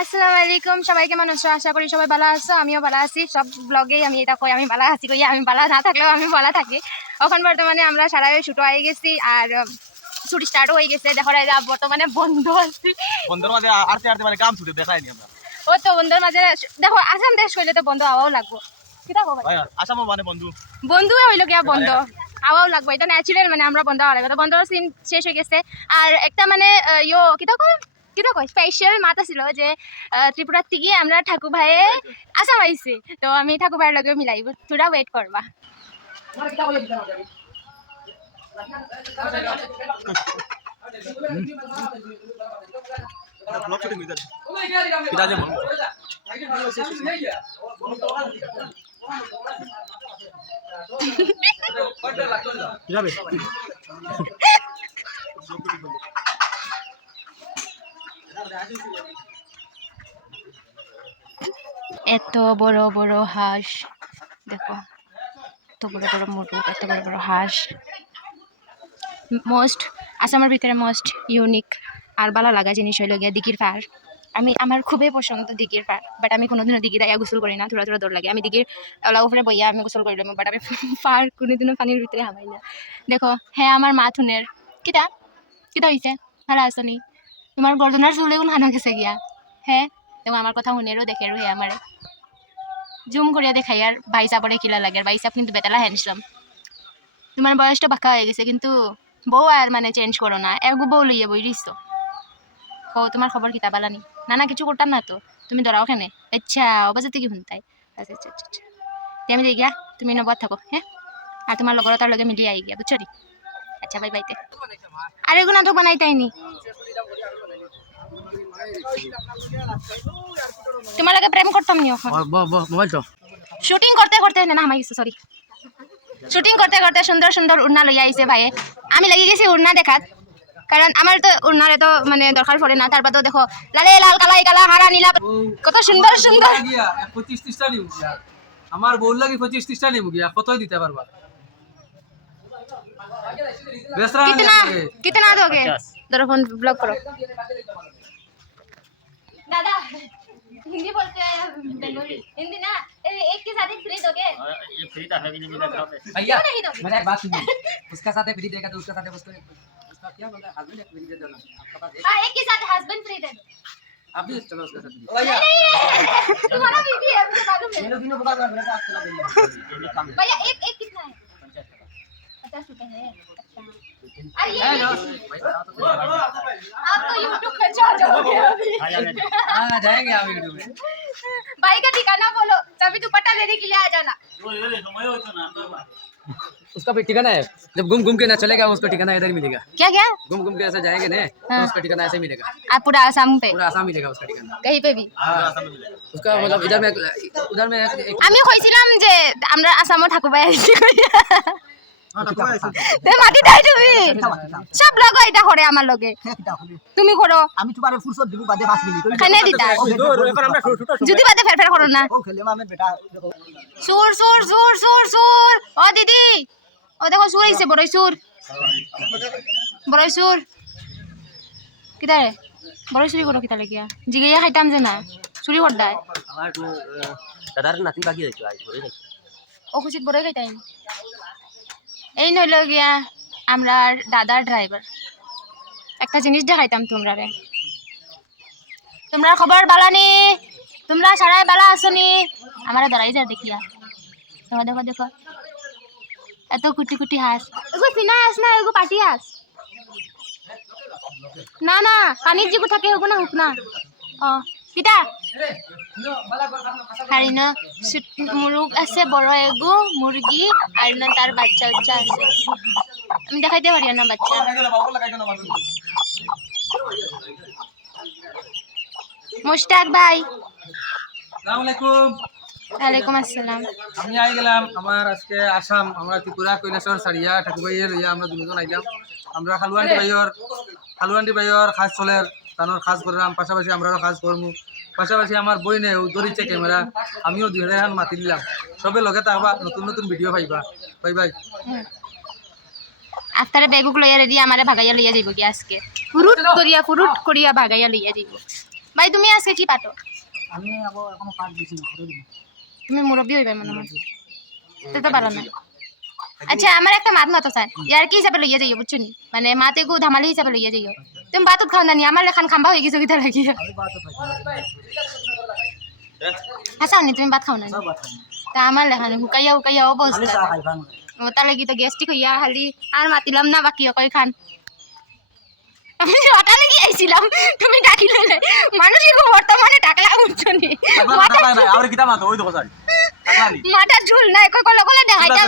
আসসালামু আলাইকুম সবাই কেমন আছো? আশা করি সবাই ভালো আছো, আমিও ভালো আছি। সব ব্লগেই আমি এটা কই, আমি ভালো আছি কই, আমি ভালো না থাকলেও আমি ভালো থাকি। এখন বর্তমানে আমরা সারা শুট হয়ে গেছি আর শুট স্টার্ট হয়ে গেছে। দেখো বর্তমানে বন্ধ আছে, বন্ধুর মাঝে আরতে আরতে মানে কাম ছুটে দেখায়নি আমরা। ও তো বন্ধুর মাঝে দেখো আসাম দেশ হইলে তো বন্ধ হওয়াও লাগবো। কিটা কো ভাই, আসামও মানে বন্ধু বন্ধুই হইলো গিয়া বন্ধ হওয়াও লাগবো, এটা ন্যাচারাল। মানে আমরা বন্ধ হওয়া লাগবে, তো বন্ধ সিন শেষ হয়ে গেছে। আর একটা মানে কিটা কয় স্পেশাল মাত ছিল যে ত্রিপুরার থেকে আমরা ঠাকুর ভাইয়ে আসাম আইছি, তো আমি ঠাকুর ভাইয়ের লগে মিলাইব, তোরা ওয়েট করবা। ব্লগ শুটিং হইছে এটা যে বল যাবে এত বড় বড় হাঁস, দেখো এত বড় বড় মুরগ, এত বড় বড় হাঁস। মোস্ট আসামের ভিতরে মোস্ট ইউনিক আর ভালো লাগা জিনিস হইল গিয়া দিঘির পাড়। আমার খুবই পছন্দ দিঘির পাড়, বাট আমি কোনোদিনও দিঘি দাইয়া গোসল করি না, থোড়া থোড়া দৌড় লাগে। আমি দিঘির ওলা উপরে বইয়া আমি গোসল করিলাম, বাট আমি পাড় কোনোদিনও পানির ভিতরে হামাই না। দেখো হ্যাঁ আমার মা থুনের কিতা কিতা হয়েছে, ভালো আছো নি? তোমার গর্দনার চুলে কোন হানা গেছে গিয়া? হ্যাঁ দেখো আমার কথা শুনেরও দেখেরও হে আমারে জুম করিয়া দেখাই। আর বাইসা পরে কিলা লাগে, আর বাইসাপ কিন্তু বেতালা হ্যান্ডসাম। তোমার বয়সটা বাঁকা হয়ে গেছে, কিন্তু বউ আর মানে চেঞ্জ করো না, এগো বউ লইয়া বই দিস। ও তোমার খবর কিতা বালানি? না না কিছু করতাম না তো, তুমি ধরাও কেনে? আচ্ছা অবাজে থেকে শুনতাই। আচ্ছা আচ্ছা আচ্ছা আচ্ছা, আমি যাই গিয়া, তুমি নবদ থাকো হ্যাঁ, আর তোমার লগর তার লগে মিলিয়ে আই গিয়া, বুঝছো নি? আচ্ছা বাই বাইতে। আর এগুলো নাটক বানাইতাইনি তোমার লগে প্রেম করতাম নি। মোবাইল তো শুটিং করতে করতে না হামাই গেছে, সরি। শুটিং করতে করতে সুন্দর সুন্দর উড়না লইয়া আইছে ভাইয়ে, আমি লাগি গেছি উড়না দেখাত, কারণ আমার তো উড়নার এত মানে দরকার পড়ে না। তারপর তো দেখো লালে লাল কালাই কালা হারা নীলা কত সুন্দর সুন্দর। 25-30টা নিব গিয়া, আমার বউর লাগি 25-30টা নিব গিয়া, কতই দিতে পারবা? বেসরা कितना कितना दोगे? जरा फोन ब्लॉक करो। दादा हिंदी बोलते हैं बंगाली, हिंदी ना एक के साथ ही फ्री दोगे? ये फ्री था है भी नहीं मिला था भैया क्यों नहीं दोगे? मेरा एक बात सुनिए, उसका साथ फ्री देगा तो उसका साथ उसको उसका क्या बोलता है, हस्बैंड फ्री दे दो ना, आपका पास हाँ एक के साथ हस्बैंड फ्री दे दो। आप भी चलो उसका साथ। तुम्हारा बीवी है मुझे मालूम है। मेरे दिनों बता दो मेरे साथ चला देंगे भैया एक एक कितना है? 50 रुपए है। अच्छा अरे ये आप तो यूट्यूब पे चढ़ जाओगे अभी। हां जाएंगे आप वीडियो में। भाई का ठिकाना बोलो, तभी दुपट्टा लेने के लिए आ जाना। उसका भी ठिकाना है, जब घूम घूम के ना चलेगा उसको ठिकाना इधर मिलेगा। क्या क्या? घूम घूम के ऐसे जाएंगे ना तो उसका ठिकाना ऐसे मिलेगा, आप पूरा आसाम पे पूरा आसाम मिलेगा उसका ठिकाना कहीं पे भी? उसका मतलब उधर में আমি কইছিলাম যে আমরা আসামও ঠাকুর ভাই আইছি কইয়া তে মাটি দাই তুমি সব লগ এটা করে আমার লগে তুমি করো, আমি তোমার ফুরসত দিব বাদে 5 মিনিট খানে দিতা এখন আমরা শুট যদি বাদে ফের ফের করো না। ও খেলে আমি বেটা দেখো সুর সুর সুর সুর সুর ও দিদি ও দেখো সুর আইছে, বড়ই সুর বড়ই সুর কিদারে বড়ই চুরি করো কিতা লাগিয়া জিগাইয়া খাইতাম যে না চুরি করদায় আমার দাদার নাতি বাকি হইছে আজ বড়ই নাকি ও খুশিত বড়ই খাইতাই। এই নইল গিয়া আমরা দাদার ড্রাইভার, একটা জিনিস দেখাইতাম তোমরা রে। তোমরা খবর বালানি, তোমরা সারাই বালা আসনি? আমারে ধরাই যা দেখিয়া, দেখো দেখো দেখো এত কুটি কুটি হাঁস, এগো চিনা হাঁস না এগো পাটি হাঁস না না পানির জিগু থাকে হবো না হুক না। ও কিটা হারি না মুরগ আছে বড় এগো মুরগি আর না তার বাচ্চা উচ্চা আছে, আমি দেখাইতে পারি না বাচ্চা। মুশতাক ভাই আসসালামু আলাইকুম। ওয়ালাইকুম আসসালাম। আমি আই গেলাম আমার আজকে আসাম, আমরা ত্রিপুরা কৈলাসর সারিয়া ঠাকুরবাইয়ের লইয়া আমরা দুজন আইলাম। আমরা খালুয়ান্ডি বাইয়র খাস চলের তানোর খাস করলাম, পাশাপাশি আমরাও খাস করমু, পাশাপাশি আমার বইনে ধরিছে ক্যামেরা, আমিও 2000 মাতি দিলাম। সবে লগে থাকবা, নতুন নতুন ভিডিও পাইবা। Bye bye. আফতারে বেগুক লইয়া রেডি আমারে ভাগাইয়া লইয়া যাইব কি আজকে ফুরুট করিয়া ভাগাইয়া লইয়া যাইব। ভাই তুমি আজকে কি পাতো আমি আবার এখনো কাজ দিছি না ঘরে দিই তুমি মুরব্বী হইবে মনে হয় তো পারো না আচ্ছা আমার একটা মাত মতো স্যার ইয়ার কি হিসাবে লইয়া যাইও বুঝছো নি মানে মাতে গু ধামালি হিসাবে লইয়া যাইও তুমি বাতুত খাও না নি আমার লেখান খাম্বা হয়ে গেছো কিতা লাগি আমি বাত খাই হাসাও নি তুমি ভাত খাও না নি? সব বাত খাই তা আমার লেখান হুকাইয়া হুকাইয়া খালি অবস্থা চা খাই ভাঙ ও তার লাগি তো গ্যাস্ট্রিক হইয়া খালি আর মাতিলাম না বাকি কই খান আমি ওটা লাগি আইছিলাম তুমি ডাকিলে মানুষই খুব বর্তমানে টাকলা বুঝছো নি আর কিতা মাতো ওই দেখো স্যার টাকলানি মাথা ঝুল নাই কই কলে কলে দেখাইতাম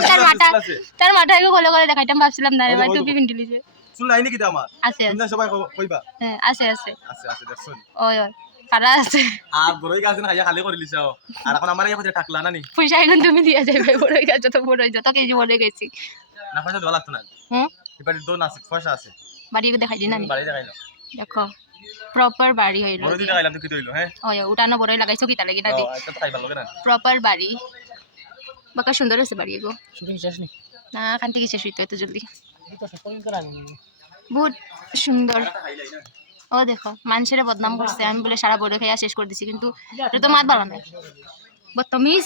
তার মাথা কলে কলে দেখাইতাম ভাবছিলাম না রে ভাই টুপি পিন্ডিলি যে শুন লাইনি কিতা আমার আছে তোমরা সবাই কইবা হ্যাঁ আছে আছে আছে আছে দেখছুন ওই ওই কারা আছে আর বড়ই গাছ না খালি করে লিছাও আর এখন আমার এই কথা টাকলা না নি পয়সা এখন তুমি দিয়া যাবে বড় হয়ে যত বড় হয়ে যত কেজি বলে গেছি না পয়সা দেওয়া লাগতো না হুম এবারে দোন আছে পয়সা আছে বাড়ি দেখাই দিন আমি বাড়ি দেখাইলো দেখো প্রপার বাড়ি হইল বড় দিন দেখাইলাম তো কি হইলো হ্যাঁ ওই উঠানো বড়ই লাগাইছো কি তা লাগি না দি একটা তো খাইবার লাগে না প্রপার বাড়ি বাকা সুন্দর আছে বাড়ি গো শুটিং শেষ নি না খান থেকে শেষ হইতো এত জলদি এই তো সকল করা আমি বহুত সুন্দর ও দেখো মানুষের বদনাম করছে আমি বলে সারা বড় খাইয়া শেষ করে দিছি কিন্তু এটা তো মাত ভালো না বদতমিজ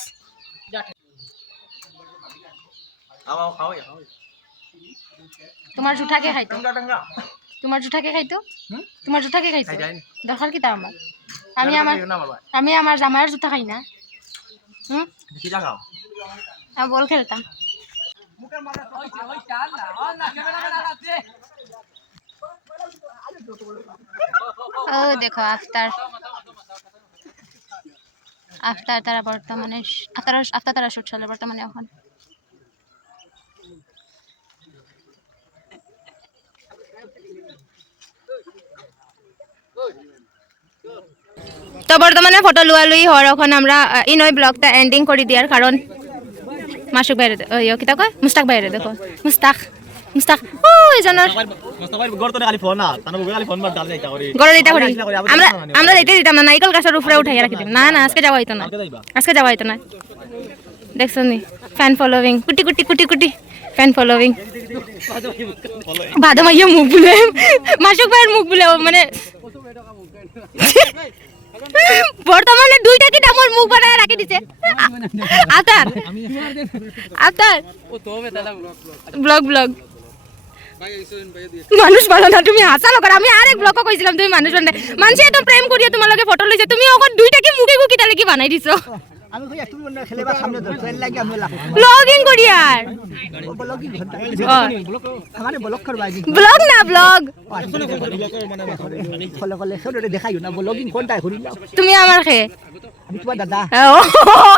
আও খাও খাও তোমার জুঠাকে খাইতো টাঙ্গা টাঙ্গা তোমার জুঠাকে খাইতো তোমার জুঠাকে খাইতো খাই যায়নি দরকার কি তা আমার আমি আমার জামাইয়ের জুতা খাই না হুম কি জাগাও আমি বল খেলতাম ও দেখো আফতার তারা বর্তমানে আফতার তারা শুট চলে বর্তমানে এখন তো বর্তমানে ফটো লুয়া লুই হওয়ার এখন আমরা ইনই ব্লগটা এন্ডিং করে দিয়ার কারণ মাসুক বাইরে কিতা কয় মুস্তাক বাইরে দেখো মুস্তাক ও এজনের মুস্তাফাই গড় তো খালি ফোন না তানো খালি ফোন মার ডাল যাইতা করি গড় দিতা করি আমরা যাইতে দিতাম না নাইকল গাছের উপরে উঠাই রাখি দিম না আজকে যাওয়া হইতো না দেখছো নি ফ্যান ফলোইং কুটি ফ্যান ফলোইং বাদা মাইয়া মুখ বুলে মাসুক ভাইয়ের মুখ বুলে মানে বর্তমানে দুইটা কি আমার মুখ বানায় রাখি দিছে আফতার ব্লগ মানুষ ভালো না তুমি হাসা লোক আমি আরেক ব্লগ কইছিলাম তুমি মানুষ বানাই মানুষ এত প্রেম করিয়া তোমার লগে ফটো লইছে তুমি ওখন দুইটা কি মুখে গুকিটা লাগি বানাই দিছো আমি কই তুমি মনে খেলেবা সামনে ধর ফেল লাগি আমি লাগা ব্লগিং করিয়ার ব্লগিং আমারে ব্লগ করবা দি ব্লগ না ব্লগ ফলে সরে দেখাইও না ব্লগিং কোনটা করি না তুমি আমার খে আমি তোমার দাদা ও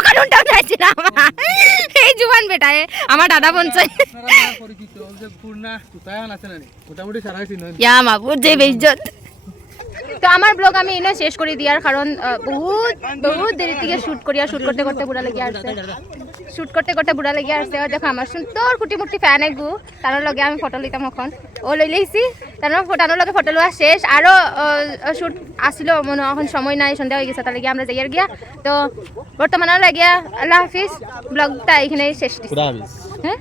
কারণটা চাইছি না এই জুবান বেটায় আমার দাদা বনছে পরিচিত যে পূর্ণা তুতায়ান আছে না মোটামুটি সারা হইছে নয় ইয়া মাবুদ যে বেইজ্জত তো আমার ব্লগ আমি এনে শেষ করে দিয়ার কারণ বহুত দেরি থেকে শুট করতে বুড়া লেগে আসছে দেখো আমার সুন্দর কুটি ফ্যান একগু তার লগে আমি ফটো লইতাম এখন ও লই লইছি তার লগে ফটো লোৱা শেষ আরো শুট আসিল মনে এখন সময় নাই সন্ধ্যা হয়ে গেছে তার লাগে আমরা যাইয়ার গিয়া তো বর্তমানে লাগিয়া আল্লাহ হাফিজ ব্লগটা এখানে শেষ দিছি হ্যাঁ